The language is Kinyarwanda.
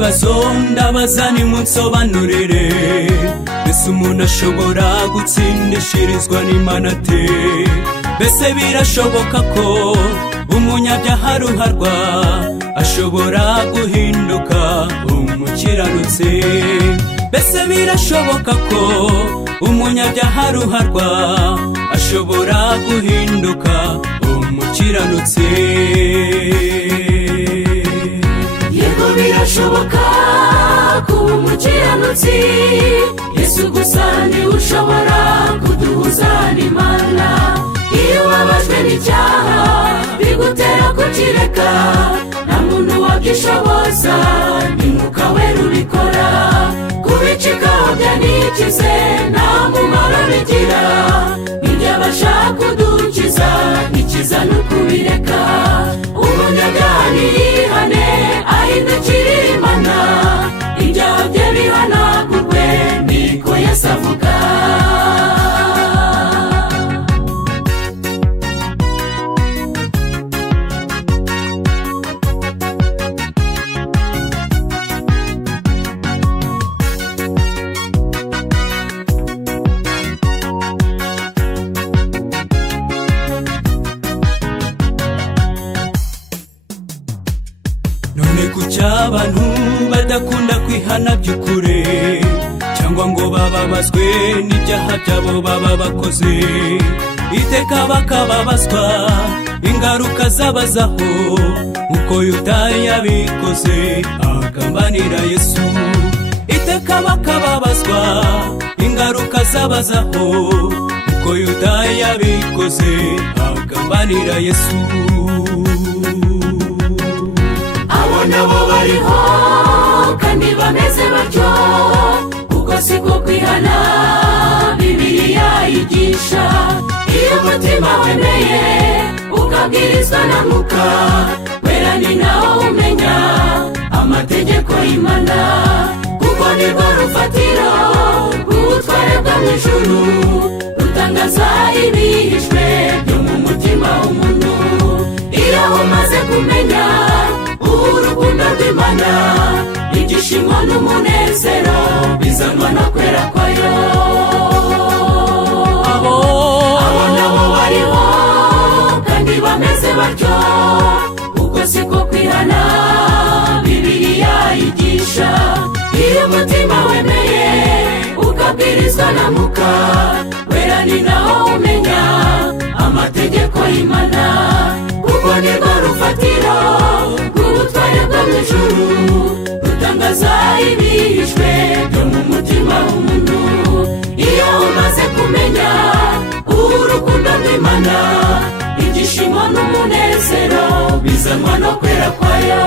kibazo ndabaza nimunsobanurire, mbese umuntu ashobora gutsindishirizwa n'Imana ate? Mbese birashoboka ko umunyabyaha ruharwa ashobora guhinduka umukiranutsi? Mbese birashoboka ko umunyabyaha ruharwa ashobora guhinduka umukiranutsi? Yego birashoboka kuba umukiranutsi, Yesu gusa niwe ushobora kuduhuza n'Imana. Iyo ubabajwe n'icyaha bigutera kukireka, nta muntu wagishoboza, ni Mwuka Wera ubikora. Kubicikaho byanikize nta mumaro bigira, ntibyabasha kudukiza, ikiza ni ukubireka. Umunyabyaha niyihane ahindukirire Imana, ibyaha bye bihanagurwe, niko Yesu avuga. None kuki abantu badakunda kwihana by'ukuri, cyangwa ngo bababazwe n'ibyaha byabo baba bakoze? Iteka bakababazwa ingaruka zabazaho, nk'uko Yuda yabikoze agambanira Yesu. Iteka bakababazwa ingaruka zabazaho, nk'uko Yuda yabikoze agambanira Yesu. Nabo bariho kandi bameze batyo, kuko siko kwihana Bibiliya yigisha. Iyo umutima wemeye ukabwirizwa na Mwuka Wera, ni naho umenya amategeko y'Imana, kuko nirwo rufatiro rw'ubutware bwo mu ijuru, rutangaza ibihishwe byo mu mutima w'umuntu. Iyo umaze kumenya urukundo rw'Imana, ibyishimo n'umunezero bizanwa no kwera kwayo. Abo nabo bariho kandi bameze batyo, kuko siko kwihana Bibiliya yigisha. Iyo umutima wemeye ukabwirizwa na Mwuka Wera, ni naho umenya amategeko y'Imana, kuko nirwo rufatiro rw'ubutware bwo mu ijuru, rutangaza ibihishwe byo mu mutima w'umuntu. Iyo umaze kumenya urukundo rw'Imana, ibyishimo n'umunezero bizanwa no kwera kwayo.